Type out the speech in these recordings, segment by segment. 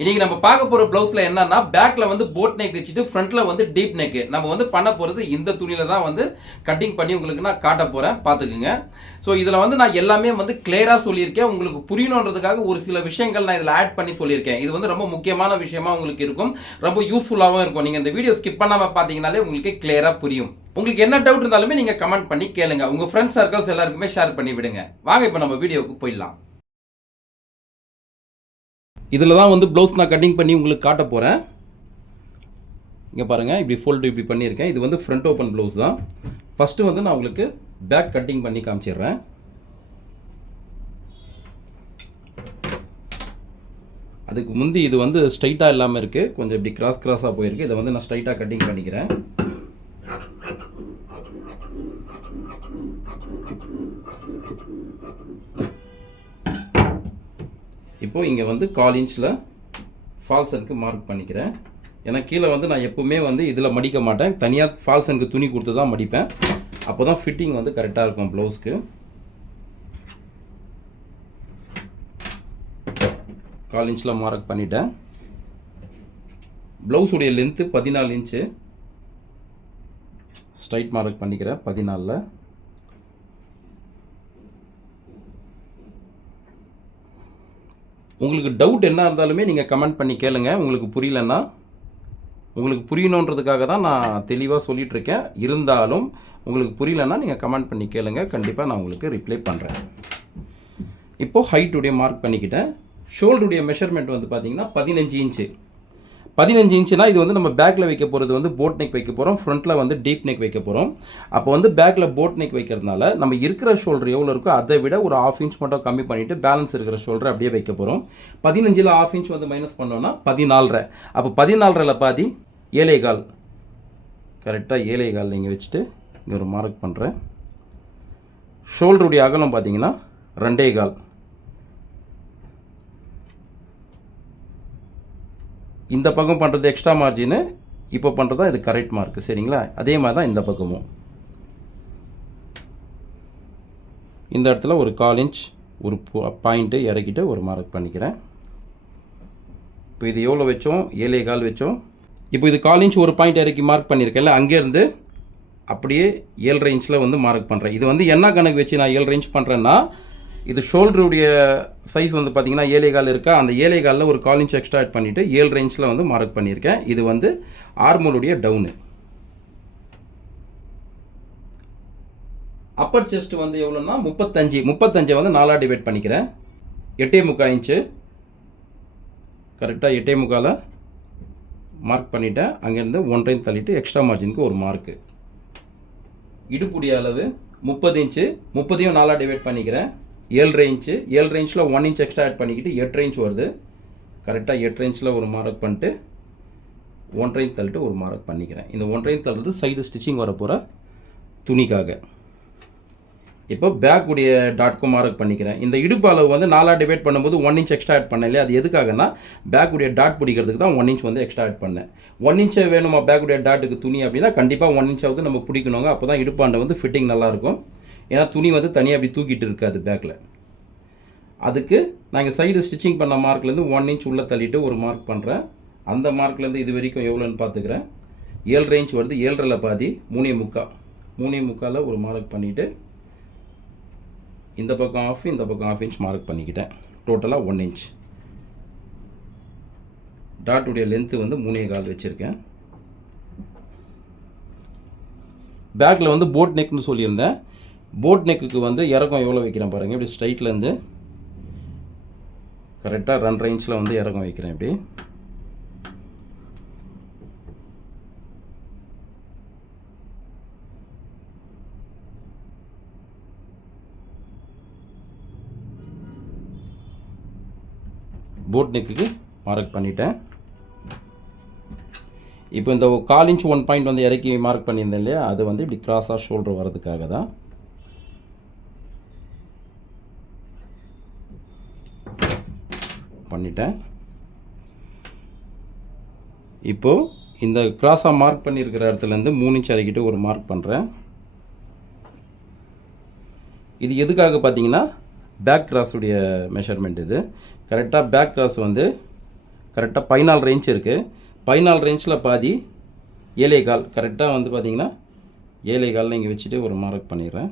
இன்னைக்கு நம்ம பார்க்க போற ப்ளவுஸில் என்னன்னா பேக்ல வந்து போட் நெக் வச்சுட்டு ஃப்ரண்ட்ல வந்து டீப் நெக் நம்ம வந்து பண்ண போறது இந்த துணியில தான் வந்து கட்டிங் பண்ணி உங்களுக்கு நான் காட்ட போறேன். பார்த்துக்குங்க. ஸோ இதில் வந்து நான் எல்லாமே வந்து கிளியராக சொல்லியிருக்கேன். உங்களுக்கு புரியணுன்றதுக்காக ஒரு சில விஷயங்கள் நான் இதில் ஆட் பண்ணி சொல்லியிருக்கேன். இது வந்து ரொம்ப முக்கியமான விஷயமா உங்களுக்கு இருக்கும். ரொம்ப யூஸ்ஃபுல்லாகவும் இருக்கும். நீங்கள் இந்த வீடியோ ஸ்கிப் பண்ணாமல் பார்த்தீங்கனாலே உங்களுக்கு கிளியராக புரியும். உங்களுக்கு என்ன டவுட் இருந்தாலுமே நீங்கள் கமெண்ட் பண்ணி கேளுங்க. உங்கள் ஃப்ரெண்ட்ஸ் சர்க்கிள்ஸ் எல்லாருக்குமே ஷேர் பண்ணி விடுங்க. வாங்க இப்போ நம்ம வீடியோவுக்கு போயிடலாம். இதில் தான் வந்து ப்ளவுஸ் நான் கட்டிங் பண்ணி உங்களுக்கு காட்ட போகிறேன் இங்கே பாருங்கள் இப்படி ஃபோல்டு இப்படி பண்ணியிருக்கேன். இது வந்து ஃப்ரண்ட் ஓப்பன் ப்ளவுஸ் தான். ஃபஸ்ட்டு வந்து நான் உங்களுக்கு பேக் கட்டிங் பண்ணி காமிச்சிடுறேன். அதுக்கு முந்தி இது வந்து ஸ்ட்ரைட்டாக இல்லாமல் இருக்குது கொஞ்சம் இப்படி கிராஸ் கிராஸாக போயிருக்கு. இதை வந்து நான் ஸ்ட்ரைட்டாக கட்டிங் பண்ணிக்கிறேன். இப்போது இங்கே வந்து கால் இன்ச்சில் ஃபால்சனுக்கு மார்க் பண்ணிக்கிறேன். ஏன்னா கீழே வந்து நான் எப்போவுமே வந்து இதில் மடிக்க மாட்டேன். தனியாக ஃபால்சனுக்கு துணி கொடுத்து தான் மடிப்பேன். அப்போ தான் ஃபிட்டிங் வந்து கரெக்டாக இருக்கும் ப்ளவுஸ்க்கு கால் இன்ச்சில் மார்க் பண்ணிட்டேன். ப்ளவுஸுடைய லென்த்து பதினாலு இன்ச்சு. ஸ்ட்ரைட் மார்க் பண்ணிக்கிறேன் பதினாலில். உங்களுக்கு டவுட் என்ன இருந்தாலுமே நீங்கள் கமெண்ட் பண்ணி கேளுங்க. உங்களுக்கு புரியலன்னா உங்களுக்கு புரியணுன்றதுக்காக தான் நான் தெளிவாக சொல்லிகிட்ருக்கேன் இருந்தாலும் உங்களுக்கு புரியலன்னா நீங்கள் கமெண்ட் பண்ணி கேளுங்க. கண்டிப்பாக நான் உங்களுக்கு ரிப்ளை பண்ணுறேன் இப்போது ஹைட்டுடைய மார்க் பண்ணிக்கிட்டேன். ஷோல்டருடைய மெஷர்மெண்ட் வந்து பார்த்திங்கன்னா பதினஞ்சு இன்ச்சு பதினஞ்சு இன்ச்சுனா இது வந்து நம்ம பேக்கில் வைக்க போகிறது வந்து போட் நெக் வைக்க போகிறோம் ஃப்ரண்ட்டில் வந்து டீப் நெக் வைக்க போகிறோம் அப்போ வந்து பேக்கில் போட் நெக் வைக்கிறதுனால நம்ம இருக்கிற ஷோல்டர் எவ்வளோ இருக்கோ அதை விட ஒரு ஆஃப் இன்ச் மட்டும் கம்மி பண்ணிவிட்டு பேலன்ஸ் இருக்கிற ஷோல்டர் அப்படியே வைக்க போகிறோம் பதினஞ்சில் ஆஃப் இன்ச் வந்து மைனஸ் பண்ணோன்னா பதினாலரை. அப்போ பதினாலரில் பாதி ஏழை கால் கரெக்டாக ஏழைகால் நீங்கள் வச்சுட்டு இங்கே ஒரு மார்க் பண்ணுறேன் ஷோல்டருடைய அகலம் பார்த்தீங்கன்னா ரெண்டே கால் இந்த பக்கம் பண்ணுறது எக்ஸ்ட்ரா மார்ஜினு இப்போ பண்ணுறது தான் இது கரெக்ட் மார்க் சரிங்களா? அதே மாதிரி தான் இந்த பக்கமும். இந்த இடத்துல ஒரு கால் இன்ச் ஒரு பாயிண்ட்டு இறக்கிட்டு ஒரு மார்க் பண்ணிக்கிறேன். இப்போ இது எவ்வளோ வச்சோம்? ஏழே கால் வச்சோம். இப்போ இது கால் இன்ச் ஒரு பாயிண்ட் இறக்கி மார்க் பண்ணியிருக்கேன்ல அங்கேருந்து அப்படியே ஏழரை இன்ச்சில் வந்து மார்க் பண்ணுறேன் இது வந்து என்ன கணக்கு வச்சு நான் ஏழரை இன்ச் பண்ணுறேன்னா இது ஷோல்டருடைய சைஸ் வந்து பார்த்தீங்கன்னா ஏழை கால் இருக்கா? அந்த ஏழை காலில் ஒரு கால் இன்ச் எக்ஸ்ட்ரா ஆட் பண்ணிவிட்டு ஏழு ரேஞ்சில் வந்து மார்க் பண்ணியிருக்கேன். இது வந்து ஆர்மோலுடைய டவுனு அப்பர் செஸ்ட் வந்து எவ்வளோன்னா முப்பத்தஞ்சு. முப்பத்தஞ்சை வந்து நாலாக டிவைட் பண்ணிக்கிறேன். எட்டே முக்கால் இன்ச்சு. கரெக்டாக எட்டே முக்கால் மார்க் பண்ணிட்டேன். அங்கேருந்து ஒன்றையும் தள்ளிட்டு எக்ஸ்ட்ரா மார்ஜினுக்கு ஒரு மார்க்கு இடுப்புடைய அளவு முப்பது இன்ச்சு. முப்பதையும் நாலாக டிவைட் பண்ணிக்கிறேன். ஏழரை இன்ச்சு ஏழரை இன்ச்சில் ஒன் இன்ச் எக்ஸ்ட்ரா ஆட் பண்ணிக்கிட்டு எட்டு இன்ச் வருது. கரெக்டாக எட்டு இன்ச்சில் ஒரு மார்க் பண்ணிட்டு ஒன்றையும் தள்ளிட்டு ஒரு மார்க் பண்ணிக்கிறேன். இந்த ஒன்றையும் தள்ளுறது சைடு ஸ்டிச்சிங் வரப்போகிற துணிக்காக. இப்போ பேக்குடைய உடைய டாட்க்கும் மார்க் பண்ணிக்கிறேன். இந்த இடுப்பு அளவு வந்து நாலாக டிவைட் பண்ணும்போது ஒன் இன்ச் எக்ஸ்ட்ரா ஆட் பண்ணல அது எதுக்காகனா பேக்குடைய டாட் பிடிக்கிறதுக்கு தான் ஒன் இன்ச் வந்து எக்ஸ்ட்ரா ஆட் பண்ணேன். ஒன் இன்ச்சே வேணுமா பேக்குடைய டாட்டுக்கு துணி அப்படின்னா கண்டிப்பாக ஒன் இன்ச்சாவது நம்ம பிடிக்கணுங்க. அப்போ தான் இடுப்பாண்டை வந்து ஃபிட்டிங் நல்லாயிருக்கும் ஏன்னா துணி வந்து தனியாக அப்படி தூக்கிட்டு இருக்காது பேக்கில் அதுக்கு நாங்கள் சைடு ஸ்டிச்சிங் பண்ண மார்க்லேருந்து ஒன் இன்ச் உள்ளே தள்ளிட்டு ஒரு மார்க் பண்ணுறேன் அந்த மார்க்லேருந்து இது வரைக்கும் எவ்வளோன்னு பார்த்துக்கிறேன். ஏழரை இன்ச் வருது ஏழரில் பாதி மூணே முக்கால் மூணே முக்காலில் ஒரு மார்க் பண்ணிவிட்டு இந்த பக்கம் ஆஃப் இந்த பக்கம் ஆஃப் இன்ச் மார்க் பண்ணிக்கிட்டேன். டோட்டலாக ஒன் இன்ச் டாட்டுடைய லென்த்து வந்து மூணே கால் வச்சுருக்கேன். பேக்கில் வந்து போட் நெக்னு சொல்லியிருந்தேன். போட் நெக்குக்கு வந்து இறக்கம் எவ்வளோ வைக்கிறேன் பாருங்கள் இப்படி ஸ்ட்ரைட்லேருந்து கரெக்டாக ரன் ரேஞ்சில் வந்து இறக்கம் வைக்கிறேன் இப்படி. போட் நெக்குக்கு மார்க் பண்ணிட்டேன். இப்போ இந்த கால் இன்ச் ஒன் பாயிண்ட் வந்து இறக்கி மார்க் பண்ணியிருந்தேன் இல்லையா? அது வந்து இப்படி கிராஸாக ஷோல்டர் வர்றதுக்காக தான். பண்ணிட்டேன். இப்போது இந்த கிராஸாக மார்க் பண்ணியிருக்கிற இடத்துலேருந்து மூணு இன்ச் இறக்கிட்டு ஒரு மார்க் பண்ணுறேன் இது எதுக்காக பார்த்தீங்கன்னா பேக் கிராஸுடைய மெஷர்மெண்ட் இது. கரெக்டாக பேக் கிராஸ் வந்து கரெக்டாக பதினாலு ரேஞ்ச் இருக்குது பதினாலு ரேஞ்சில் பாதி ஏழை கால். கரெக்டாக வந்து பார்த்தீங்கன்னா ஏழை காலில் இங்கே வச்சுட்டு ஒரு மார்க் பண்ணிடுறேன்.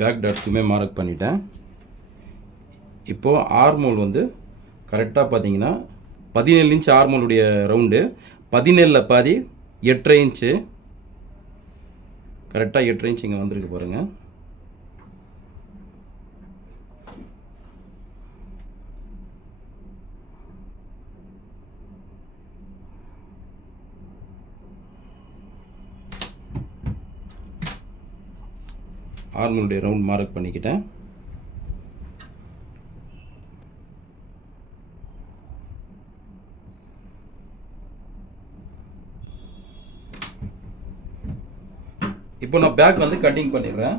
பேக் டாட்ஸுமே மார்க் பண்ணிட்டேன். இப்போது ஆர்மோல் வந்து கரெக்டாக பார்த்தீங்கன்னா பதினேழு இன்ச் ஆர்மோலுடைய ரவுண்டு பதினேழில் பாதி எட்டரை இன்ச்சு கரெக்டாக எட்டரை இன்ச் இங்கே வந்திருக்கு பாருங்கள் ஆர்மனுடைய ரவுண்ட் மார்க் பண்ணிக்கிட்டேன். இப்போ நான் பேக் வந்து கட்டிங் பண்ணிடுறேன்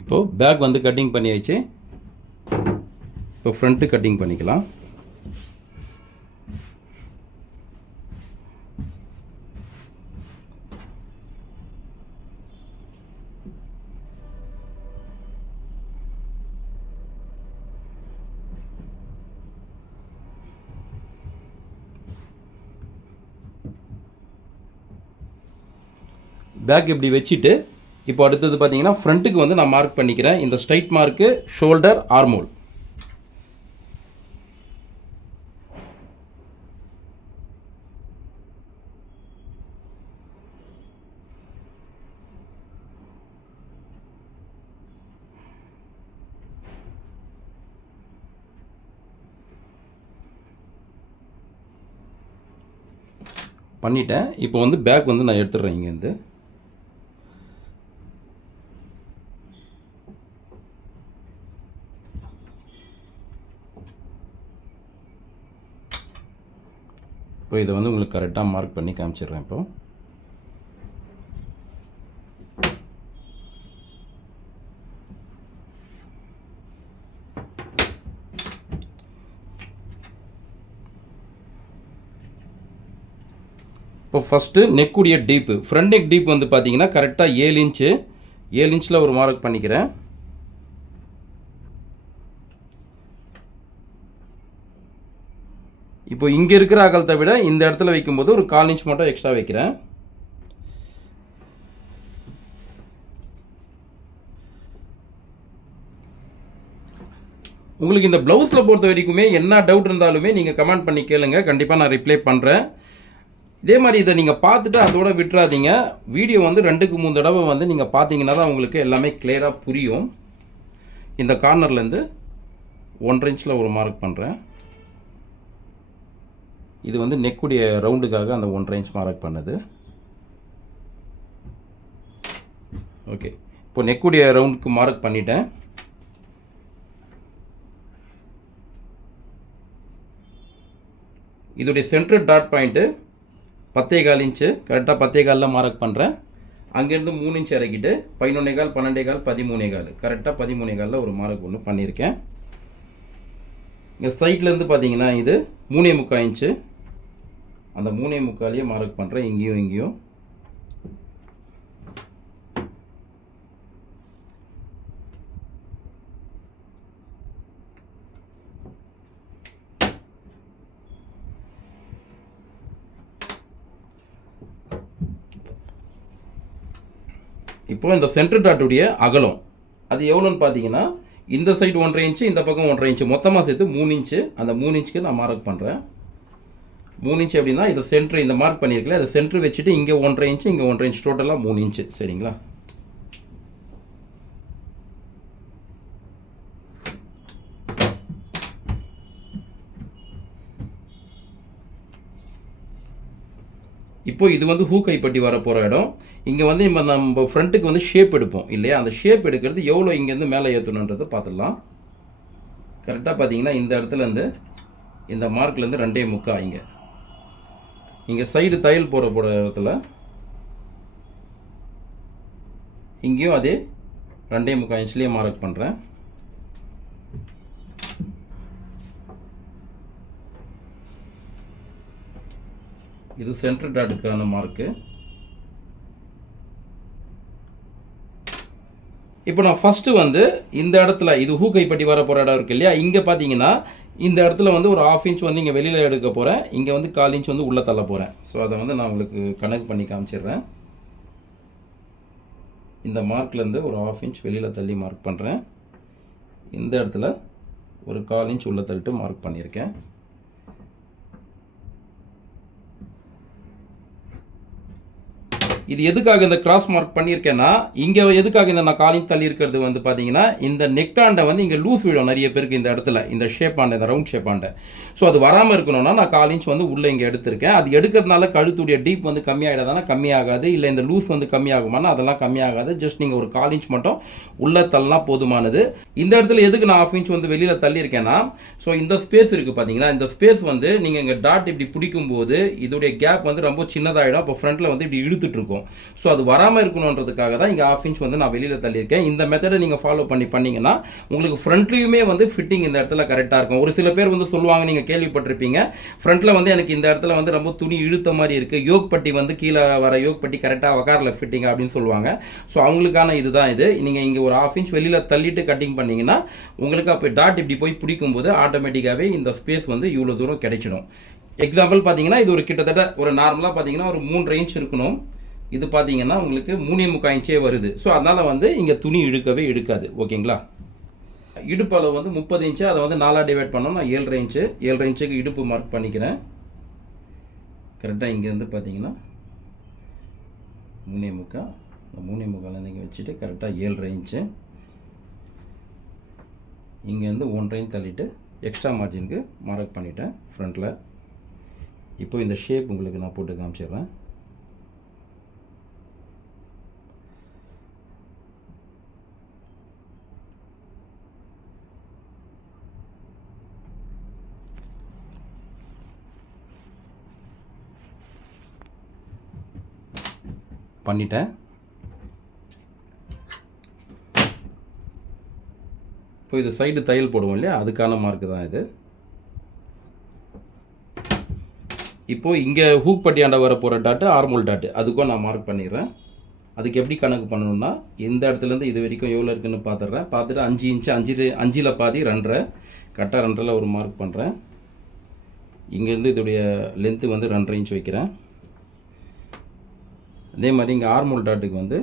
இப்போது பேக் வந்து கட்டிங் பண்ணியாச்சு. இப்போ ஃப்ரண்ட்டு கட்டிங் பண்ணிக்கலாம். பேக் இப்படி வச்சுட்டு இப்போ அடுத்தது பார்த்தீங்கன்னா ஃப்ரண்ட்டுக்கு வந்து நான் மார்க் பண்ணிக்கிறேன். இந்த ஸ்ட்ரைட் மார்க்கு ஷோல்டர் ஆர்மோல் பண்ணிட்டேன். இப்போ வந்து பேக் வந்து நான் எடுத்துடுறேன் இங்கேருந்து. இப்போ இதை வந்து உங்களுக்கு கரெக்டாக மார்க் பண்ணி காமிச்சிடுறேன் இப்போ. இப்போ ஃபஸ்ட்டு நெக்குடைய டீப்பு ஃப்ரண்ட் நெக் டீப் வந்து பார்த்தீங்கன்னா கரெக்டாக ஏழு இன்ச்சு ஏழு இன்ச்சில் ஒரு மார்க் பண்ணிக்கிறேன். இப்போ இங்கே இருக்கிற அகலத்தை விட இந்த இடத்துல வைக்கும்போது ஒரு கால் இன்ச் மட்டும் எக்ஸ்ட்ரா வைக்கிறேன். உங்களுக்கு இந்த ப்ளவுஸில் பொறுத்த வரைக்குமே என்ன டவுட் இருந்தாலுமே நீங்கள் கமெண்ட் பண்ணி கேளுங்க. கண்டிப்பாக நான் ரிப்ளை பண்ணுறேன் இதே மாதிரி இதை நீங்கள் பார்த்துட்டு அதோட விட்டுறாதீங்க. வீடியோ வந்து ரெண்டுக்கு மூணு தடவை வந்து நீங்கள் பார்த்தீங்கன்னா தான் உங்களுக்கு எல்லாமே கிளியராக புரியும். இந்த கார்னர்லேருந்து ஒன்றரை இன்ச்சில் ஒரு மார்க் பண்ணுறேன் இது வந்து நெக்குடைய ரவுண்டுக்காக அந்த ஒன்றரை இன்ச் மார்க் பண்ணுது. ஓகே இப்போ நெக்குடைய ரவுண்டுக்கு மார்க் பண்ணிட்டேன். இதோடைய சென்ட்ரல் டாட் பாயிண்ட்டு பத்தே கால் இன்ச்சு கரெக்டாக பத்தே காலில் மார்க் பண்ணுறேன் அங்கேருந்து மூணு இன்ச் இறக்கிட்டு பதினொன்னே கால் பன்னெண்டே கால் பதிமூணே கால் கரெக்டாக பதிமூணே காலில் ஒரு மார்க் ஒன்று பண்ணியிருக்கேன். இங்கே சைட்லேருந்து பார்த்தீங்கன்னா இது மூணே முக்கால் இன்ச்சு அந்த மூணே முக்காலையே மார்க் பண்ணுறேன் இங்கேயும் இங்கேயும். இப்போ இந்த சென்டர் டாட்டுடைய அகலம். அது எவ்வளோன்னு பார்த்தீங்கன்னா இந்த சைடு ஒன்றரை இன்ச்சு இந்த பக்கம் ஒன்றரை இன்ச்சு மொத்தமாக சேர்த்து மூணு இன்ச்சு அந்த மூணு இன்ச்சுக்கு நான் மார்க் பண்ணுறேன் மூணு இன்ச்சு அப்படின்னா இதை சென்ட்ரு இந்த மார்க் பண்ணியிருக்கல அதை சென்டர் வச்சுட்டு இங்கே ஒன்றரை இன்ச்சு இங்கே ஒன்றரை இன்ச் டோட்டலாக மூணு இன்ச்சு சரிங்களா? இப்போ இது வந்து ஹூ கைப்பட்டி வர போகிற இடம். இங்கே வந்து இப்போ நம்ம ஃப்ரண்ட்டுக்கு வந்து ஷேப் எடுப்போம் இல்லையா? அந்த ஷேப் எடுக்கிறது எவ்வளோ இங்கேருந்து மேலே ஏற்றணுன்றதை பார்த்துடலாம். கரெக்டாக பார்த்தீங்கன்னா இந்த இடத்துல இருந்து இந்த மார்க்லேருந்து ரெண்டே முக்கா இங்கே. இங்கே சைடு தையல் போகிற போகிற இடத்துல இங்கேயும் அதே ரெண்டே முக்கால் இன்ச்லேயே மார்க் பண்ணுறேன் இது சென்டர் டாட்டுக்கான மார்க்கு இப்போ நான் ஃபஸ்ட்டு வந்து இந்த இடத்துல இது ஹூ கைப்பட்டி வர போகிற இடம் இருக்கு இல்லையா? இங்கே பார்த்தீங்கன்னா இந்த இடத்துல வந்து ஒரு ஆஃப் இன்ச் வந்து இங்கே வெளியில் எடுக்க போகிறேன் இங்கே வந்து கால் இன்ச் வந்து உள்ளே தள்ள போகிறேன் ஸோ அதை வந்து நான் உங்களுக்கு கணக்கு பண்ணி காமிச்சிடுறேன். இந்த மார்க்லேருந்து ஒரு ஆஃப் இன்ச் வெளியில் தள்ளி மார்க் பண்ணுறேன் இந்த இடத்துல ஒரு கால் இன்ச் உள்ளே தள்ளிட்டு மார்க் பண்ணியிருக்கேன். இது எதுக்காக இந்த கிராஸ் மார்க் பண்ணியிருக்கேன்னா இங்கே எதுக்காக இந்த நான் காலிங் தள்ளியிருக்கிறது வந்து பார்த்தீங்கன்னா இந்த நெக்காண்டை வந்து இங்கே லூஸ் விடும் நிறைய பேருக்கு இந்த இடத்துல இந்த ஷேப் இந்த ரவுண்ட் ஷேப் ஸோ அது வராமல் இருக்கணும்னா நான் கால் இன்ச் வந்து உள்ளே இங்கே எடுத்திருக்கேன். அது எடுக்கிறதுனால கழுத்துடைய டீப் வந்து கம்மியாகிடாதானா கம்மியாகாது. இல்லை இந்த லூஸ் வந்து கம்மியாகுமானா? அதெல்லாம் கம்மியாகாது. ஜஸ்ட் நீங்கள் ஒரு கால் இன்ச் மட்டும் உள்ளே தள்ளனா போதுமானது. இந்த இடத்துல எதுக்கு நான் ஆஃப் இன்ச் வந்து வெளியில் தள்ளியிருக்கேன்னா ஸோ இந்த ஸ்பேஸ் இருக்குது பார்த்தீங்கன்னா இந்த ஸ்பேஸ் வந்து நீங்கள் இங்கே டாட் இப்படி பிடிக்கும் போது இதோடைய கேப் வந்து ரொம்ப சின்னதாகிடும் அப்போ ஃப்ரண்ட்டில் வந்து இப்படி இழுத்துட்டு இருக்கும் ஸோ அது வராமல் இருக்கணுன்றதுக்காக தான் இங்கே ஆஃப் இன்ச் வந்து நான் வெளியில் தள்ளியிருக்கேன். இந்த மெத்தடை நீங்கள் ஃபாலோ பண்ணி பண்ணிங்கன்னா உங்களுக்கு ஃப்ரண்ட்லேயுமே வந்து ஃபிட்டிங் இந்த இடத்துல கரெக்டாக இருக்கும். ஒரு சில பேர் வந்து சொல்லுவாங்க நீங்கள் கேள்விப்பட்டிருப்பீங்க ஃப்ரண்ட்டில் வந்து எனக்கு இந்த இடத்துல வந்து ரொம்ப துணி இழுத்த மாதிரி இருக்குது யோக் பட்டி வந்து கீழே வர யோக் பட்டி கரெக்டாக உக்காரில் ஃபிட்டிங் அப்படின்னு சொல்லுவாங்க. ஸோ அவங்களுக்கான இதுதான் இது. நீங்கள் இங்கே ஒரு ஆஃப் இன்ச் வெளியில் தள்ளிட்டு கட்டிங் பண்ணிங்கன்னா உங்களுக்கு அப்போ டாட் இப்படி போய் பிடிக்கும்போது ஆட்டோமேட்டிக்காகவே இந்த ஸ்பேஸ் வந்து இவ்வளோ தூரம் கிடைச்சிடும். எக்ஸாம்பிள் பார்த்தீங்கன்னா இது ஒரு கிட்டத்தட்ட ஒரு நார்மலாக பார்த்தீங்கன்னா ஒரு மூன்று இன்ச் இருக்கணும். இது பார்த்தீங்கன்னா உங்களுக்கு மூணே முக்கால் இன்ச்சே வருது. ஸோ அதனால் வந்து இங்கே துணி இழுக்கவே இழுக்காது. ஓகேங்களா? இடுப்பு அளவு வந்து முப்பது இன்ச்சு அதை வந்து நாலாக டிவைட் பண்ணோம் நான் ஏழரை இன்ச்சு ஏழரை இன்ச்சுக்கு இடுப்பு மார்க் பண்ணிக்கிறேன். கரெக்டாக இங்கேருந்து பார்த்தீங்கன்னா மூணே முக்கால் இந்த மூணே முக்கால் நீங்கள் வச்சுட்டு கரெக்டாக ஏழரை இன்ச்சு. இங்கேருந்து ஒன்றையும் தள்ளிட்டு எக்ஸ்ட்ரா மார்ஜினுக்கு மார்க் பண்ணிட்டேன் ஃப்ரண்ட்டில் இப்போ இந்த ஷேப் உங்களுக்கு நான் போட்டு காமிச்சிடுறேன். பண்ணிட்டேன். இப்போ இது சைடு தையல் போடுவோம் இல்லையா? அதுக்கான மார்க்கு தான் இது. இப்போது இங்கே ஹூக் பட்டியாண்ட வர போகிற டாட்டு ஆர்மோல் டாட்டு அதுக்கும் நான் மார்க் பண்ணிடுறேன். அதுக்கு எப்படி கணக்கு பண்ணணும்னா இந்த இடத்துலேருந்து இது வரைக்கும் எவ்வளோ இருக்குன்னு பார்த்துட்றேன் பார்த்துட்டு அஞ்சு இன்ச்சு அஞ்சு அஞ்சில் பாதி ரெண்டரை கரெக்டாக ரெண்டரில் ஒரு மார்க் பண்ணுறேன் இங்கேருந்து இதோடைய லென்த்து வந்து ரெண்டரை இன்ச் வைக்கிறேன். அதே மாதிரி இங்கே ஆர்மோல் டாட்டுக்கு வந்து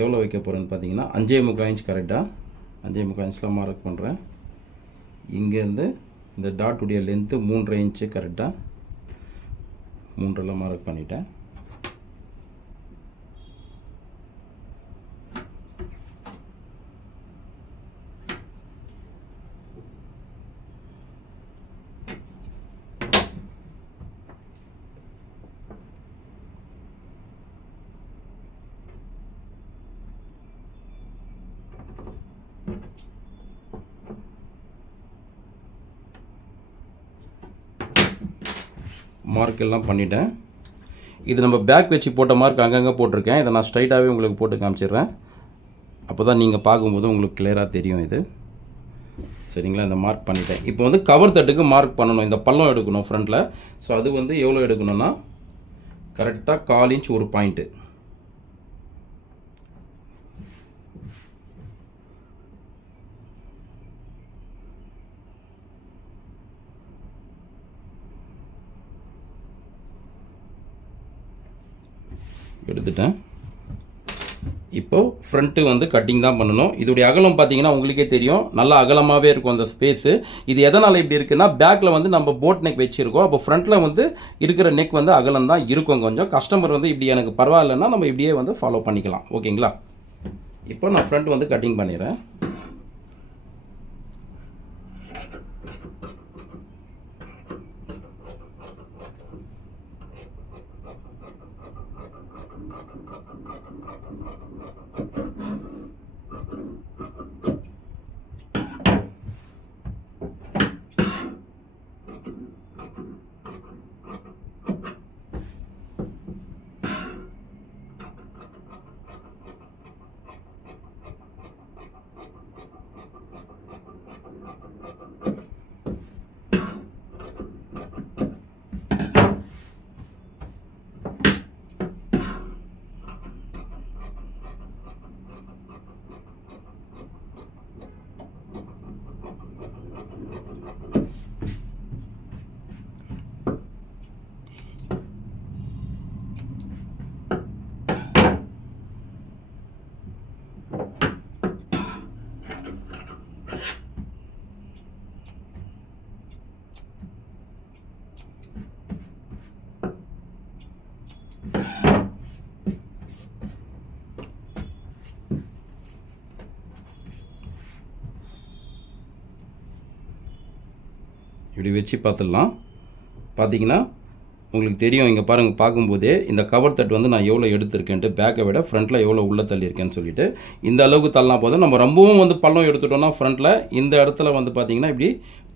எவ்வளோ வைக்க போகிறேன்னு பார்த்தீங்கன்னா அஞ்சே முக்கால் இன்ச் கரெக்டாக அஞ்சே முக்கால் இன்ச்சில் மார்க் பண்ணுறேன் இங்கேருந்து இந்த டாட்டுடைய லென்த்து மூன்றரை இன்ச்சு கரெக்டாக மூன்றில் மார்க் பண்ணிட்டேன். மார்க் எல்லாம் பண்ணிட்டேன். இது நம்ம பேக் வச்சு போட்ட மார்க் அங்கங்கே போட்டிருக்கேன். இதை நான் ஸ்ட்ரைட்டாகவே உங்களுக்கு போட்டு காமிச்சிடுறேன். அப்போ தான் நீங்கள் பார்க்கும்போது உங்களுக்கு கிளியராக தெரியும் இது. சரிங்களா? இந்த மார்க் பண்ணிட்டேன். இப்போ வந்து கவர் தட்டுக்கு மார்க் பண்ணணும். இந்த பள்ளம் எடுக்கணும் ஃப்ரண்ட்டில் ஸோ அது வந்து எவ்வளோ எடுக்கணும்னா கரெக்டாக கால் இன்ச் ஒரு பாயிண்ட்டு எடுத்துட்டேன். இப்போது ஃப்ரண்ட்டு வந்து கட்டிங் தான் பண்ணணும். இதோடைய அகலம் பார்த்தீங்கன்னா உங்களுக்கே தெரியும். நல்லா அகலமாகவே இருக்கும் அந்த ஸ்பேஸு இது எதனால் இப்படி இருக்குன்னா பேக்கில் வந்து நம்ம போட் நெக் வச்சுருக்கோம். அப்போ ஃப்ரண்ட்டில் வந்து இருக்கிற நெக் வந்து அகலம் தான் இருக்கும் கொஞ்சம். கஸ்டமர் வந்து இப்படி எனக்கு பரவாயில்லைன்னா நம்ம இப்படியே வந்து ஃபாலோ பண்ணிக்கலாம். ஓகேங்களா இப்போ நான் ஃப்ரண்ட் வந்து கட்டிங் பண்ணிடுறேன். இப்படி வச்சு பார்த்துடலாம். பார்த்தீங்கன்னா உங்களுக்கு தெரியும் இங்கே பாருங்கள் பார்க்கும்போதே இந்த கவர் தட்டு வந்து நான் எவ்வளோ எடுத்திருக்கேன்ட்டு பேக்கை விட ஃப்ரண்ட்டில் எவ்வளோ உள்ளே தள்ளியிருக்கேன்னு சொல்லிட்டு இந்த அளவுக்கு தள்ளலாம் போதும். நம்ம ரொம்பவும் வந்து பள்ளம் எடுத்துட்டோம்னா ஃப்ரண்ட்டில் இந்த இடத்துல வந்து பார்த்திங்கன்னா இப்படி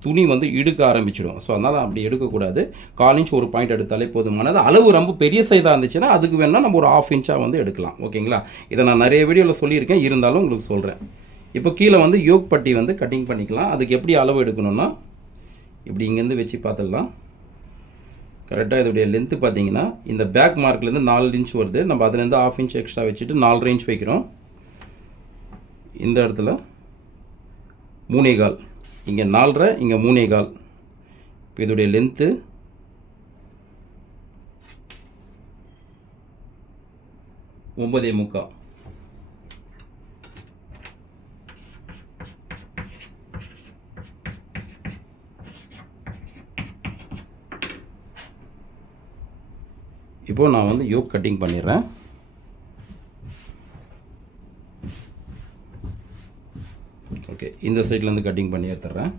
துணி வந்து இடுக்க ஆரம்பிச்சிடும். ஸோ அதனால் அப்படி எடுக்கக்கூடாது. கால் இன்ச் ஒரு பாயிண்ட் எடுத்தாலே போதுமானது அளவு ரொம்ப பெரிய சைஸாக இருந்துச்சுன்னா அதுக்கு வேணால் நம்ம ஒரு ஆஃப் இன்ச்சாக வந்து எடுக்கலாம். ஓகேங்களா? இதை நான் நிறைய வீடியோவில் சொல்லியிருக்கேன். இருந்தாலும் உங்களுக்கு சொல்கிறேன் இப்போ கீழே வந்து யோக் பட்டி வந்து கட்டிங் பண்ணிக்கலாம். அதுக்கு எப்படி அளவு எடுக்கணும்னா இப்படி இங்கேருந்து வச்சு பார்த்துடலாம். கரெக்டாக இதோடைய லென்த்து பார்த்தீங்கன்னா இந்த பேக் மார்க்லேருந்து நாலு இன்ச் வருது. நம்ம அதுலேருந்து ஆஃப் இன்ச் எக்ஸ்ட்ரா வச்சுட்டு நாலு இன்ச் வைக்கிறோம். இந்த இடத்துல மூணே கால். இங்கே நாலரை இங்கே மூணே கால். இப்போ இதோடைய லென்த்து ஒன்பதே முக்கால். இப்போது நான் வந்து யோக் கட்டிங் பண்ணிடுறேன். ஓகே இந்த சைட்லேருந்து கட்டிங் பண்ணி எடுத்துட்றேன்.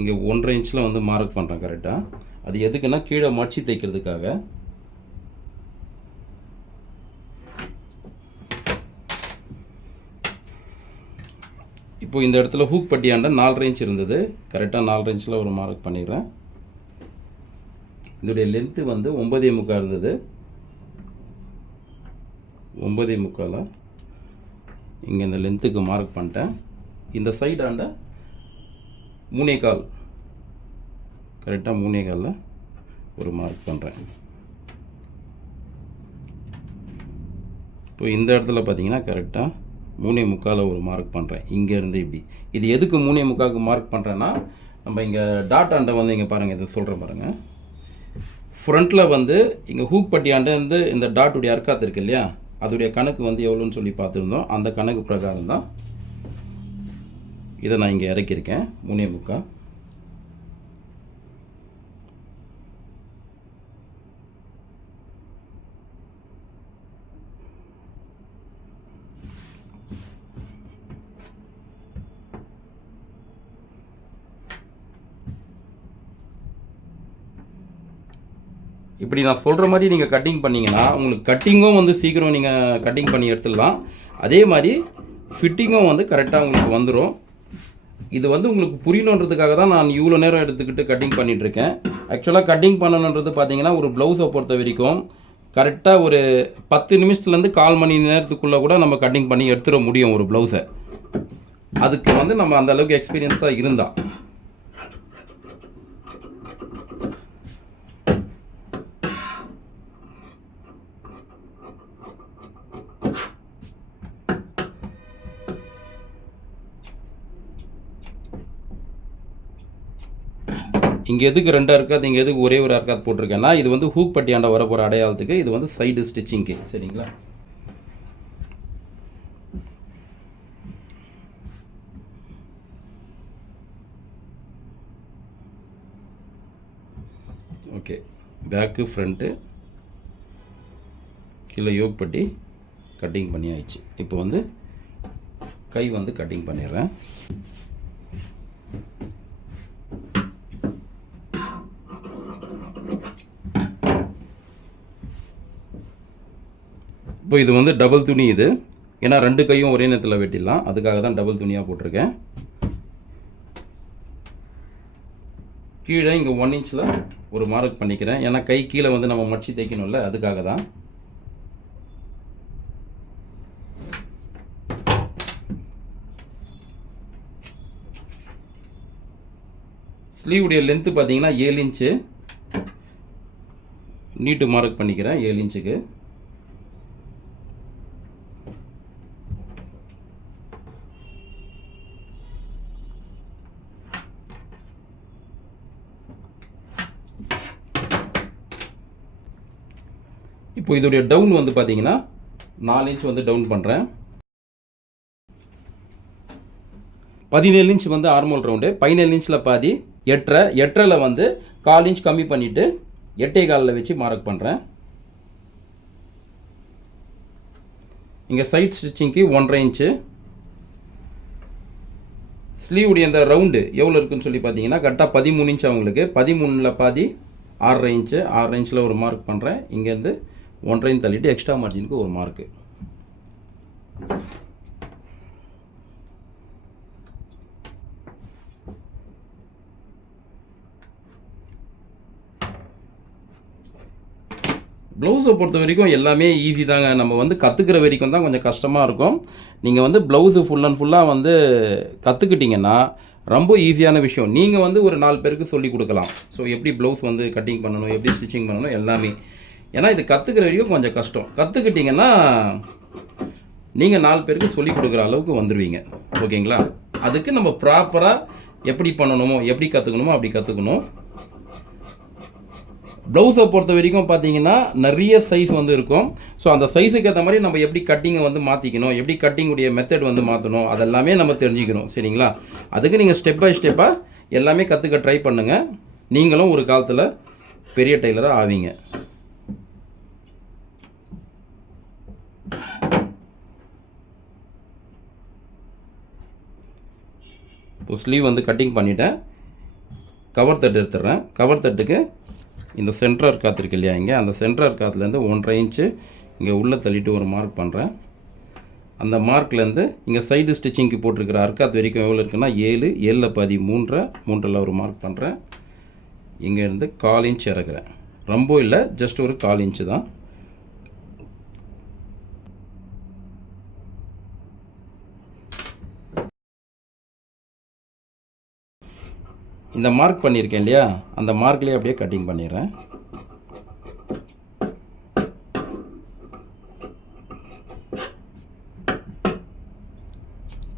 இங்கே ஒன்றரை இன்ச்சில் வந்து மார்க் பண்ணுறேன் கரெக்டாக அது எதுக்குன்னா கீழே மடிச்சு தைக்கிறதுக்காக இப்போ இந்த இடத்துல ஹூக் பட்டியாண்ட நாலு ரேஞ்ச் இருந்தது. கரெக்டாக நாலு ரேஞ்சில் ஒரு மார்க் பண்ணிடுறேன். இதோடைய லென்த்து வந்து ஒன்பதே முக்கால் இருந்தது. ஒன்பதே முக்கால் இங்கே இந்த லென்த்துக்கு மார்க் பண்ணிட்டேன். இந்த சைடாண்ட மூணே கால். கரெக்டாக மூணே காலில் ஒரு மார்க் பண்ணுறேன் இப்போ இந்த இடத்துல பார்த்தீங்கன்னா கரெக்டாக மூணே முக்கால் ஒரு மார்க் பண்ணுறேன் இங்கேருந்து இப்படி. இது எதுக்கு மூணே முக்காவுக்கு மார்க் பண்ணுறேன்னா நம்ம இங்கே டாட் ஆண்டை வந்து இங்கே பாருங்கள் இது சொல்கிறேன் பாருங்கள் ஃப்ரண்ட்டில் வந்து இங்கே ஹூக் பட்டி இருந்து இந்த டாட்டுடைய அர்க்காத்து இருக்கு இல்லையா? அதோடைய கணக்கு வந்து எவ்வளோன்னு சொல்லி பார்த்துருந்தோம். அந்த கணக்கு பிரகாரம் தான் இதை நான் இங்கே இறக்கியிருக்கேன். மூணே முக்கால். இப்படி நான் சொல்கிற மாதிரி நீங்கள் கட்டிங் பண்ணிங்கன்னா உங்களுக்கு கட்டிங்கும் வந்து சீக்கிரம் நீங்கள் கட்டிங் பண்ணி எடுத்துடலாம். அதே மாதிரி ஃபிட்டிங்கும் வந்து கரெக்டாக உங்களுக்கு வந்துடும் இது வந்து உங்களுக்கு புரியணுன்றதுக்காக தான் நான் இவ்வளோ நேரம் எடுத்துக்கிட்டு கட்டிங் பண்ணிகிட்ருக்கேன் ஆக்சுவலாக கட்டிங் பண்ணணுன்றது பார்த்தீங்கன்னா ஒரு ப்ளவுஸை பொறுத்த வரைக்கும் கரெக்டாக ஒரு பத்து நிமிஷத்துலேருந்து கால் மணி நேரத்துக்குள்ளே கூட நம்ம கட்டிங் பண்ணி எடுத்துட முடியும் ஒரு ப்ளவுஸை அதுக்கு வந்து நம்ம அந்த அளவுக்கு எக்ஸ்பீரியன்ஸாக இருந்தால் இங்கே எதுக்கு ரெண்டாக இருக்காது இங்கே எதுக்கு ஒரே ஒரு இருக்காது போட்டிருக்கேன்னா இது வந்து ஹூக் பட்டியாண்ட வர போகிற அடையாளத்துக்கு இது வந்து சைடு ஸ்டிச்சிங்க்கு சரிங்களா? ஓகே பேக்கு ஃப்ரண்ட்டு கீழே யோக் பட்டி கட்டிங் பண்ணி ஆயிடுச்சு இப்போ வந்து கை வந்து கட்டிங் பண்ணிடுறேன். இப்போ இது வந்து டபுள் துணி இது. ஏன்னா ரெண்டு கையும் ஒரே நேரத்தில் வெட்டிடலாம். அதுக்காக தான் டபுள் துணியாக போட்டிருக்கேன். கீழே இங்கே ஒன் இன்ச்சில் ஒரு மார்க் பண்ணிக்கிறேன். ஏன்னா கை கீழே வந்து நம்ம மடிச்சு தைக்கணும்ல அதுக்காக தான். ஸ்லீவுடைய லென்த்து பார்த்தீங்கன்னா ஏழு இன்ச்சு நீட்டு மார்க் பண்ணிக்கிறேன் ஏழு இன்ச்சுக்கு இப்போ இதோடைய டவுன் வந்து பார்த்தீங்கன்னா நாலு இன்ச் வந்து டவுன் பண்ணுறேன் பதினேழு இன்ச் வந்து ஆர்மல் ரவுண்டு பதினேழு இன்ச்சில் பாதி எட்டரை எட்டரில் வந்து கால் இன்ச் கம்மி பண்ணிவிட்டு எட்டே காலில் வச்சு மார்க் பண்ணுறேன் இங்கே சைட் ஸ்டிச்சிங்க்கு ஒன்றரை இன்ச்சு ஸ்லீவுடைய அந்த ரவுண்டு எவ்வளோ இருக்குன்னு சொல்லி பார்த்தீங்கன்னா கரெக்டாக பதிமூணு இன்ச் அவங்களுக்கு. பதிமூணில் பாதி ஆறரை இன்ச்சு ஆறரை இன்ச்சில் ஒரு மார்க் பண்ணுறேன் இங்கேருந்து ஒன்றையும் தள்ளிட்டு எக்ஸ்ட்ரா மார்ஜினுக்கு ஒரு மார்க்கு ப்ளவுஸை பொறுத்த வரைக்கும் எல்லாமே ஈஸி தாங்க. நம்ம வந்து கற்றுக்கிற வரைக்கும் தான் கொஞ்சம் கஷ்டமாக இருக்கும். நீங்கள் வந்து ப்ளவுஸு ஃபுல் அண்ட் ஃபுல்லாக வந்து கற்றுக்கிட்டிங்கன்னா ரொம்ப ஈஸியான விஷயம். நீங்கள் வந்து ஒரு நாலு பேருக்கு சொல்லி கொடுக்கலாம். ஸோ எப்படி ப்ளவுஸ் வந்து கட்டிங் பண்ணணும் எப்படி ஸ்டிச்சிங் பண்ணணும் எல்லாமே. ஏன்னா இது கற்றுக்கிற வரைக்கும் கொஞ்சம் கஷ்டம். கற்றுக்கிட்டிங்கன்னா நீங்கள் நாலு பேருக்கு சொல்லிக் கொடுக்குற அளவுக்கு வந்துடுவீங்க ஓகேங்களா? அதுக்கு நம்ம ப்ராப்பராக எப்படி பண்ணணுமோ எப்படி கற்றுக்கணுமோ அப்படி கற்றுக்கணும் ப்ளவுஸை பொறுத்த வரைக்கும் பார்த்தீங்கன்னா நிறைய சைஸ் வந்து இருக்கும். ஸோ அந்த சைஸுக்கு ஏற்ற மாதிரி நம்ம எப்படி கட்டிங்கை வந்து மாற்றிக்கணும் எப்படி கட்டிங்குடைய மெத்தட் வந்து மாற்றணும் அதெல்லாமே நம்ம தெரிஞ்சுக்கணும். சரிங்களா? அதுக்கு நீங்கள் ஸ்டெப் பை ஸ்டெப்பாக எல்லாமே கற்றுக்க ட்ரை பண்ணுங்கள் நீங்களும் ஒரு காலத்தில் பெரிய டெய்லராக ஆவீங்க. இப்போ ஸ்லீவ் வந்து கட்டிங் பண்ணிவிட்டேன் கவர் தட்டு எடுத்துடுறேன். கவர் தட்டுக்கு இந்த சென்டர் காற்று இருக்கு இல்லையா இங்கே? அந்த சென்டர் காற்றுலேருந்து ஒன்றரை இன்ச்சு இங்கே உள்ளே தள்ளிட்டு ஒரு மார்க் பண்ணுறேன் அந்த மார்க்லேருந்து இங்கே சைடு ஸ்டிச்சிங்க்கு போட்டிருக்கிற அர்க்காத் வரைக்கும் எவ்வளோ இருக்குன்னா ஏழு ஏழில் பாதி மூன்றரை மூன்றில் ஒரு மார்க் பண்ணுறேன் இங்கேருந்து கால் இன்ச் இறக்குறேன். ரொம்ப இல்லை ஜஸ்ட் ஒரு கால் இன்ச்சு தான். இந்த மார்க் பண்ணியிருக்கேன் இல்லையா? அந்த மார்க்லேயே அப்படியே கட்டிங் பண்ணிடுறேன்.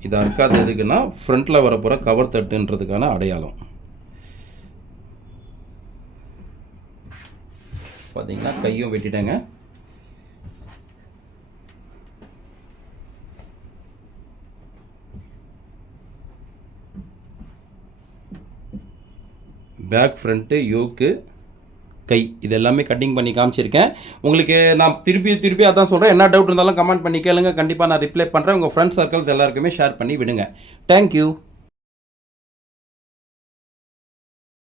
இது அறுக்காது எதுக்குன்னா ஃப்ரண்ட்டில் வரப்போகிற கவர் தட்டுன்றதுக்கான அடையாளம். பார்த்தீங்கன்னா கையும் வெட்டிட்டேங்க. பேக் ஃப்ரண்ட்டு யோக்கு கை. இது எல்லாமே கட்டிங் பண்ணி காமிச்சிருக்கேன். உங்களுக்கு நான் திருப்பி திருப்பி அதான் சொல்கிறேன் என்ன டவுட் இருந்தாலும் கமெண்ட் பண்ணி கேளுங்க. கண்டிப்பாக நான் ரிப்ளை பண்ணுறேன் உங்கள் ஃப்ரெண்ட்ஸ் சர்க்கிள்ஸ் எல்லாருக்குமே ஷேர் பண்ணி விடுங்க. தேங்க்யூ